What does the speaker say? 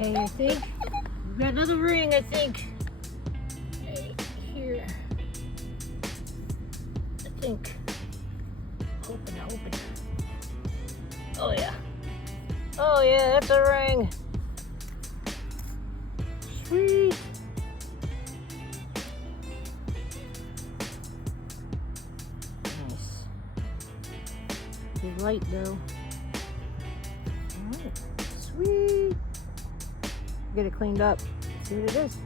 Okay, I think we've got another ring, I think. Right here. I think. Open. Oh yeah. Oh yeah, that's a ring. Sweet. Nice. Good light though. Alright. Sweet. Get it cleaned up. See what it is.